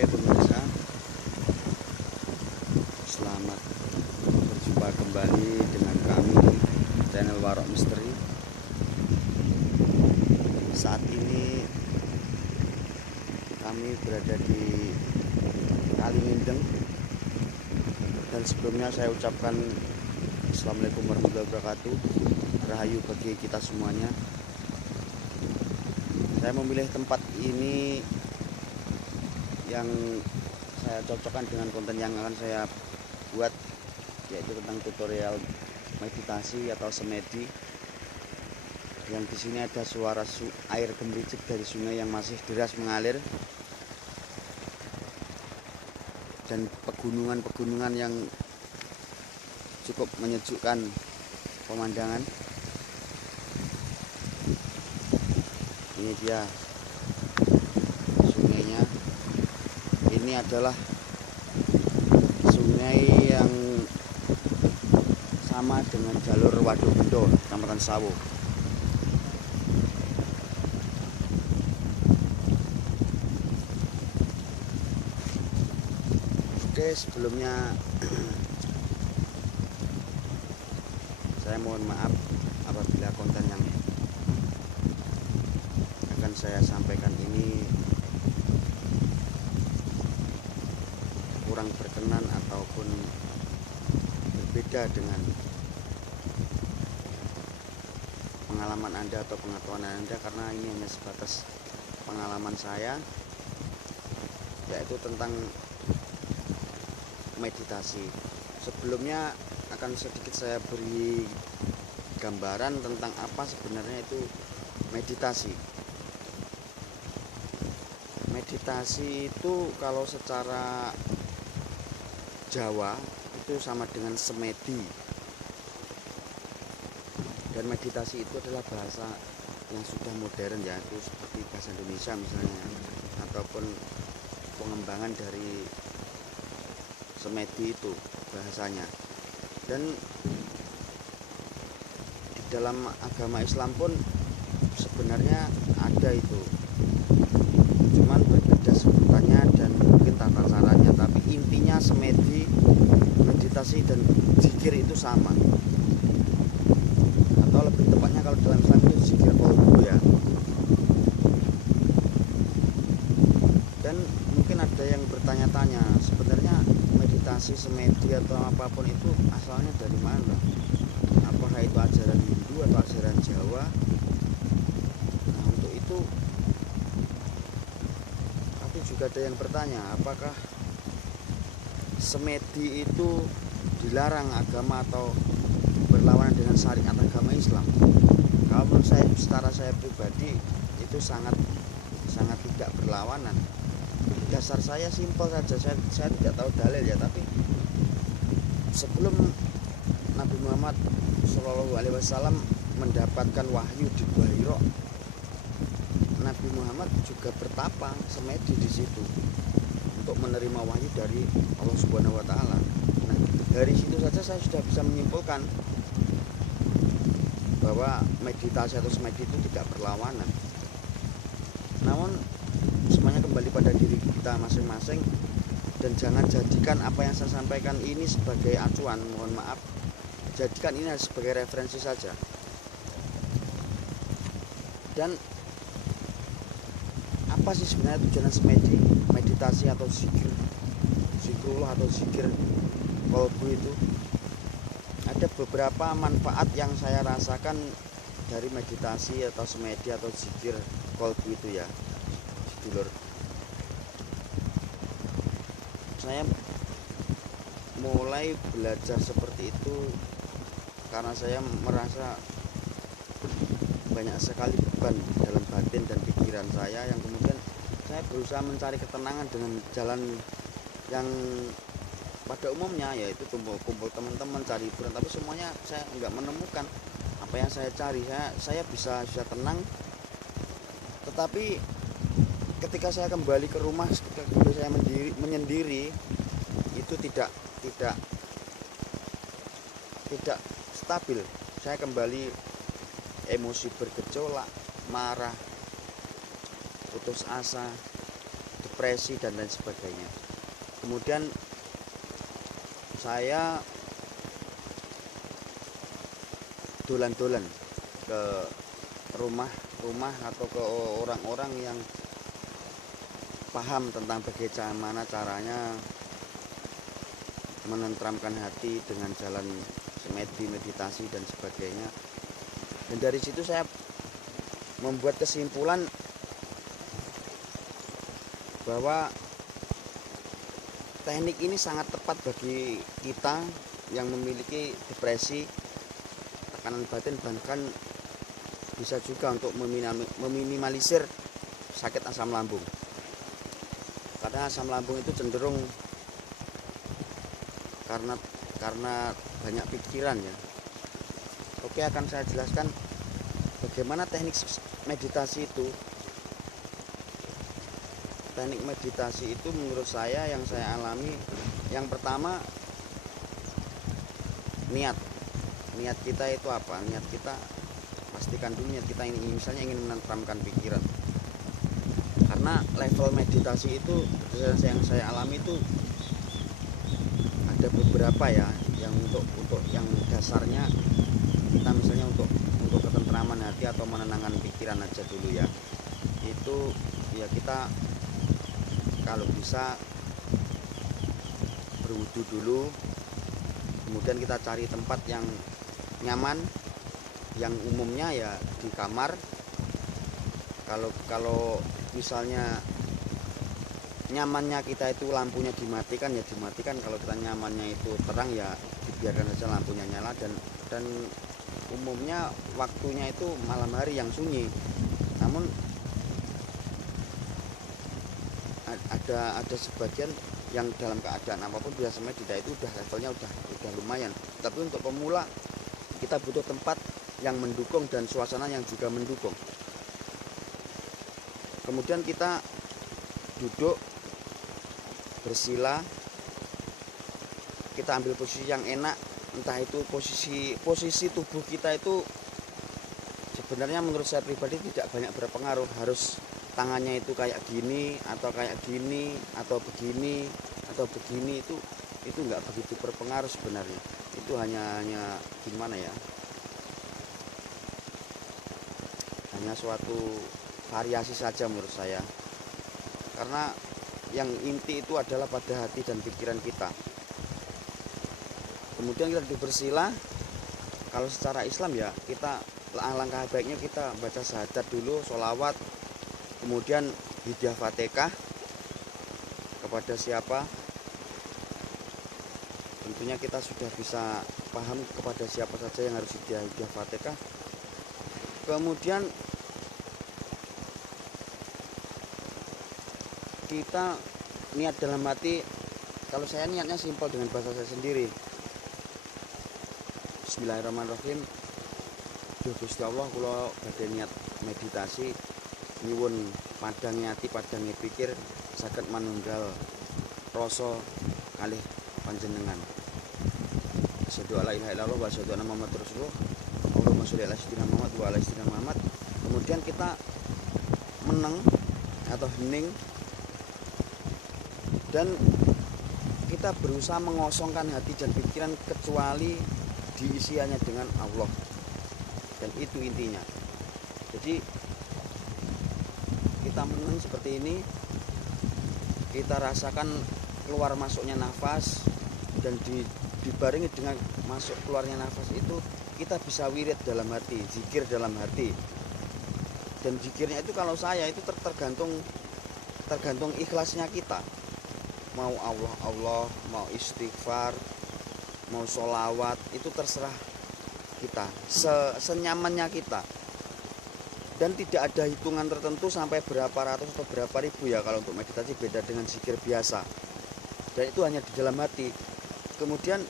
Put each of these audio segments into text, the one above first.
Oke pemirsa, selamat berjumpa kembali dengan kami channel Warok Misteri. Saat ini kami berada di Kaliwindeng, dan sebelumnya saya ucapkan Assalamualaikum warahmatullahi wabarakatuh, rahayu bagi kita semuanya. Saya memilih tempat ini yang saya cocokkan dengan konten yang akan saya buat, yaitu tentang tutorial meditasi atau semedi. Yang di sini ada suara air gemericik dari sungai yang masih deras mengalir, dan pegunungan-pegunungan yang cukup menyejukkan pemandangan. Ini dia sungainya. Ini adalah sungai yang sama dengan jalur Waduk Bendo, Kecamatan Sawo. Oke, sebelumnya saya mohon maaf apabila konten yang akan saya sampaikan ini kurang berkenan ataupun berbeda dengan pengalaman Anda atau pengetahuan Anda, karena ini hanya sebatas pengalaman saya, yaitu tentang meditasi. Sebelumnya akan sedikit saya beri gambaran tentang apa sebenarnya itu meditasi. Meditasi itu kalau secara Jawa itu sama dengan semedi, dan meditasi itu adalah bahasa yang sudah modern, yaitu seperti bahasa Indonesia misalnya, ataupun pengembangan dari semedi itu bahasanya. Dan di dalam agama Islam pun sebenarnya ada itu, cuman berbeda sebutannya dan mungkin tata caranya, tapi intinya semedi, meditasi dan zikir itu sama, atau lebih tepatnya kalau dalam Islam itu zikir qalbu ya. Dan mungkin ada yang bertanya-tanya, sebenarnya meditasi, semedi atau apapun itu asalnya dari mana? Apakah itu ajaran Hindu atau ajaran Jawa? Nah, untuk itu tapi juga ada yang bertanya, apakah semedi itu dilarang agama atau berlawanan dengan syariat agama Islam? Kalau menurut saya, secara saya pribadi, itu sangat tidak berlawanan. Dasar saya simpel saja, saya tidak tahu dalil ya, tapi sebelum Nabi Muhammad SAW mendapatkan wahyu di Gua Hira, Nabi Muhammad juga bertapa semedi di situ untuk menerima wahyu dari Allah Subhanahu wa taala. Nah, dari situ saja saya sudah bisa menyimpulkan bahwa meditasi atau semedi itu tidak berlawanan. Namun semuanya kembali pada diri kita masing-masing, dan jangan jadikan apa yang saya sampaikan ini sebagai acuan. Mohon maaf, jadikan ini sebagai referensi saja. Dan apa sih sebenarnya tujuan semedi, meditasi atau zikrullah atau zikir qalbu itu? Ada beberapa manfaat yang saya rasakan dari meditasi atau semedi atau zikir qalbu itu ya, dulur. Saya mulai belajar seperti itu karena saya merasa banyak sekali beban dalam batin dan pikiran saya, yang kemudian saya berusaha mencari ketenangan dengan jalan yang pada umumnya, yaitu kumpul teman-teman, cari hiburan, tapi semuanya saya nggak menemukan apa yang saya cari. Saya bisa tenang, tetapi ketika saya kembali ke rumah, ketika saya menyendiri, itu tidak stabil. Saya kembali emosi bergejolak, marah, putus asa, depresi dan lain sebagainya. Kemudian saya dolan-dolan ke rumah-rumah atau ke orang-orang yang paham tentang bagaimana caranya menenteramkan hati dengan jalan meditasi dan sebagainya. Dan dari situ saya membuat kesimpulan bahwa teknik ini sangat tepat bagi kita yang memiliki depresi, tekanan batin, bahkan bisa juga untuk meminimalisir sakit asam lambung. Karena asam lambung itu cenderung karena banyak pikiran ya. Oke, akan saya jelaskan bagaimana teknik meditasi itu. Teknik meditasi itu menurut saya yang saya alami, yang pertama niat kita itu apa? Niat kita, pastikan dulu niat kita ini misalnya ingin menenteramkan pikiran. Karena level meditasi itu yang saya alami itu ada beberapa ya, yang untuk yang dasarnya kita misalnya untuk ketentraman hati atau menenangkan pikiran aja dulu ya. Itu ya kita kalau bisa berwudu dulu, kemudian kita cari tempat yang nyaman, yang umumnya ya di kamar. Kalau misalnya nyamannya kita itu lampunya dimatikan ya dimatikan, kalau kita nyamannya itu terang ya dibiarkan saja lampunya nyala, dan umumnya waktunya itu malam hari yang sunyi. Namun ada sebagian yang dalam keadaan apapun biasanya tidak, itu udah levelnya udah lumayan. Tapi untuk pemula kita butuh tempat yang mendukung dan suasana yang juga mendukung. Kemudian kita duduk bersila, kita ambil posisi yang enak, entah itu posisi tubuh kita itu sebenarnya menurut saya pribadi tidak banyak berpengaruh, harus tangannya itu kayak gini atau kayak gini atau begini atau begini, itu nggak begitu berpengaruh sebenarnya. Itu hanya gimana ya, hanya suatu variasi saja menurut saya, karena yang inti itu adalah pada hati dan pikiran kita. Kemudian kita duduk bersila. Kalau secara Islam ya kita alangkah baiknya kita baca syahadat dulu, sholawat, kemudian hidayah fatihah kepada siapa, tentunya kita sudah bisa paham kepada siapa saja yang harus hidayah fatihah. Kemudian kita niat dalam hati. Kalau saya niatnya simpel dengan bahasa saya sendiri. Bismillahirrahmanirrahim. Duh Gusti Allah, kula badhe niat meditasi nyuwun padange ati padange pikir saged manunggal rasa kalih panjenengan. Asyhadu alla ilaha illallah wa asyhadu anna Muhammadar Rasulullah. Allahumma sholli ala sayyidina Muhammad wa ala sayyidina Muhammad. Kemudian kita meneng atau hening, dan kita berusaha mengosongkan hati dan pikiran kecuali diisiannya dengan Allah. Dan itu intinya. Jadi kita meneng seperti ini, kita rasakan keluar masuknya nafas, dan dibarengi dengan masuk keluarnya nafas itu kita bisa wirid dalam hati, zikir dalam hati. Dan zikirnya itu kalau saya itu tergantung ikhlasnya kita. Mau Allah, mau istighfar, mau sholawat, itu terserah kita, senyamannya kita. Dan tidak ada hitungan tertentu sampai berapa ratus atau berapa ribu ya kalau untuk meditasi, beda dengan zikir biasa. Dan itu hanya di dalam hati. Kemudian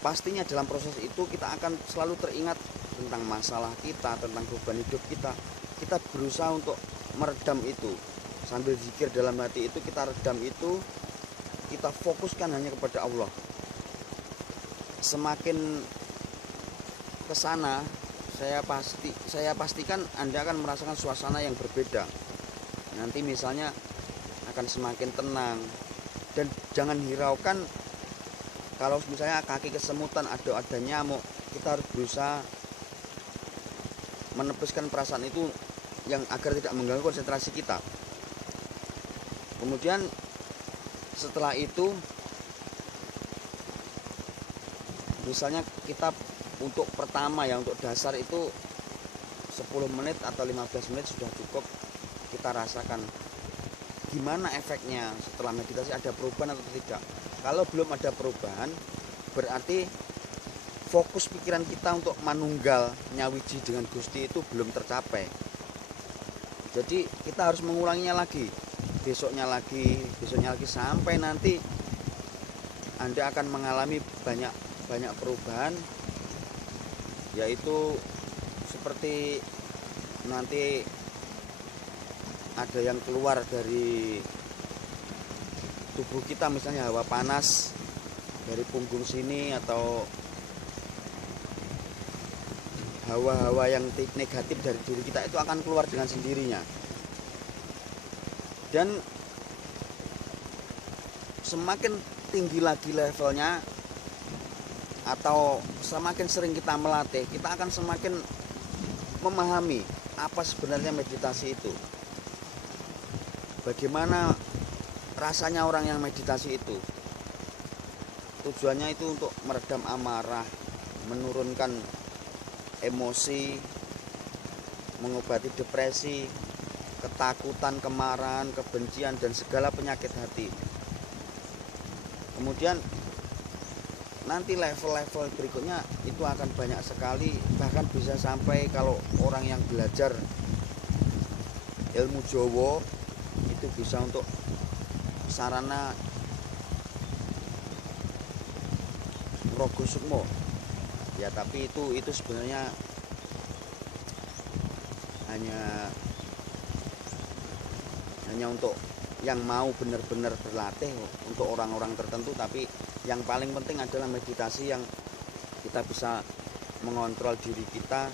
pastinya dalam proses itu kita akan selalu teringat tentang masalah kita, tentang beban hidup kita. Kita berusaha untuk meredam itu. Sambil zikir dalam hati itu kita redam itu, kita fokuskan hanya kepada Allah. Semakin ke sana, saya pastikan Anda akan merasakan suasana yang berbeda. Nanti misalnya akan semakin tenang. Dan jangan hiraukan kalau misalnya kaki kesemutan atau ada nyamuk, kita harus berusaha menepuskan perasaan itu yang agar tidak mengganggu konsentrasi kita. Kemudian setelah itu, misalnya kita untuk pertama ya, untuk dasar itu 10 menit atau 15 menit sudah cukup. Kita rasakan gimana efeknya setelah meditasi, ada perubahan atau tidak. Kalau belum ada perubahan, berarti fokus pikiran kita untuk manunggal nyawiji dengan Gusti itu belum tercapai. Jadi kita harus mengulanginya lagi, besoknya lagi sampai nanti Anda akan mengalami banyak perubahan, yaitu seperti nanti ada yang keluar dari tubuh kita, misalnya hawa panas dari punggung sini, atau hawa-hawa yang negatif dari diri kita itu akan keluar dengan sendirinya. Dan semakin tinggi lagi levelnya atau semakin sering kita melatih, kita akan semakin memahami apa sebenarnya meditasi itu. Bagaimana rasanya orang yang meditasi itu. Tujuannya itu untuk meredam amarah, menurunkan emosi, mengobati depresi, ketakutan, kemarahan, kebencian, dan segala penyakit hati. Kemudian nanti level-level berikutnya itu akan banyak sekali, bahkan bisa sampai kalau orang yang belajar ilmu Jawa itu bisa untuk sarana Rogo Sukmo ya, tapi itu sebenarnya hanya untuk yang mau benar-benar berlatih, untuk orang-orang tertentu. Tapi yang paling penting adalah meditasi yang kita bisa mengontrol diri kita,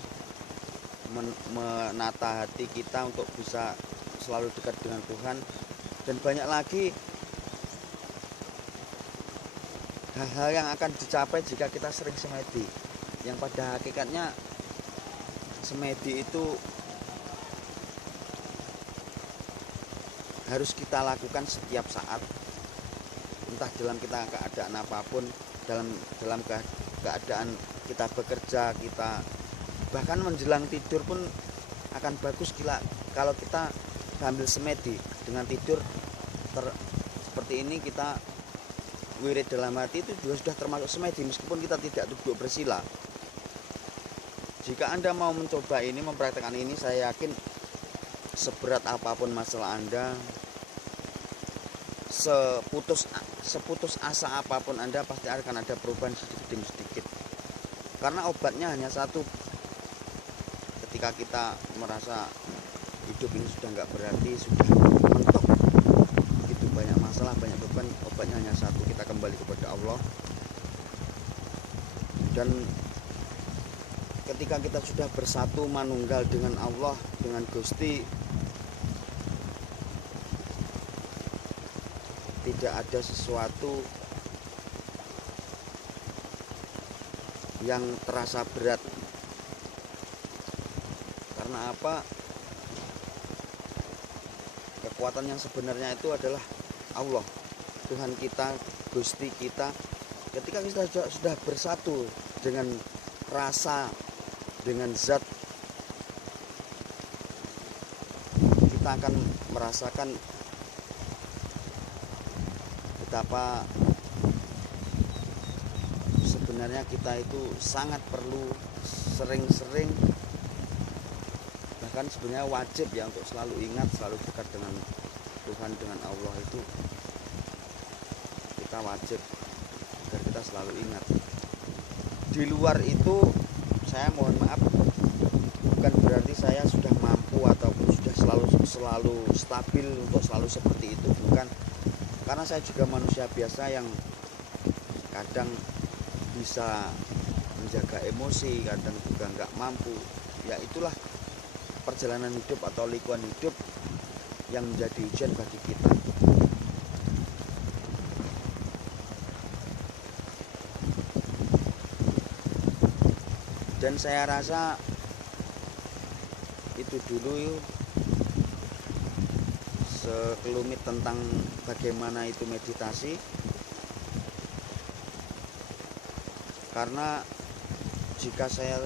menata hati kita untuk bisa selalu dekat dengan Tuhan. Dan banyak lagi hal-hal yang akan dicapai jika kita sering semedi, yang pada hakikatnya semedi itu harus kita lakukan setiap saat, entah dalam kita keadaan apapun, dalam keadaan kita bekerja, kita bahkan menjelang tidur pun akan bagus kalau kita sambil semedi. Dengan tidur seperti ini, kita wirid dalam hati itu juga sudah termasuk semedi, meskipun kita tidak duduk bersila. Jika Anda mau mencoba ini, mempraktekkan ini, saya yakin seberat apapun masalah Anda, seputus asa apapun Anda, pasti akan ada perubahan sedikit demi sedikit. Karena obatnya hanya satu. Ketika kita merasa hidup ini sudah nggak berarti, sudah mentok, begitu banyak masalah, banyak beban, obatnya hanya satu: kita kembali kepada Allah. Dan ketika kita sudah bersatu manunggal dengan Allah, dengan Gusti, tidak ada sesuatu yang terasa berat. Karena apa? Kekuatan yang sebenarnya itu adalah Allah, Tuhan kita, Gusti kita. Ketika kita sudah bersatu dengan rasa, dengan zat, kita akan merasakan betapa sebenarnya kita itu sangat perlu sering-sering, bahkan sebenarnya wajib ya, untuk selalu ingat, selalu dekat dengan Tuhan, dengan Allah. Itu kita wajib agar kita selalu ingat. Di luar itu, saya mohon maaf, bukan berarti saya sudah mampu ataupun sudah selalu stabil untuk selalu seperti itu, bukan. Karena saya juga manusia biasa yang kadang bisa menjaga emosi, kadang juga nggak mampu. Ya itulah perjalanan hidup atau likuan hidup yang menjadi ujian bagi kita. Dan saya rasa itu dulu sekelumit tentang bagaimana itu meditasi, karena jika saya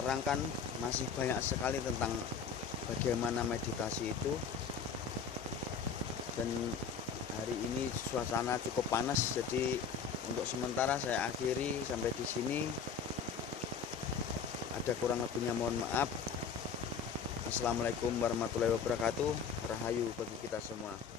terangkan masih banyak sekali tentang bagaimana meditasi itu. Dan hari ini suasana cukup panas, jadi untuk sementara saya akhiri sampai di sini. Ada kurang lebihnya mohon maaf. Assalamualaikum warahmatullahi wabarakatuh. Rahayu bagi kita semua.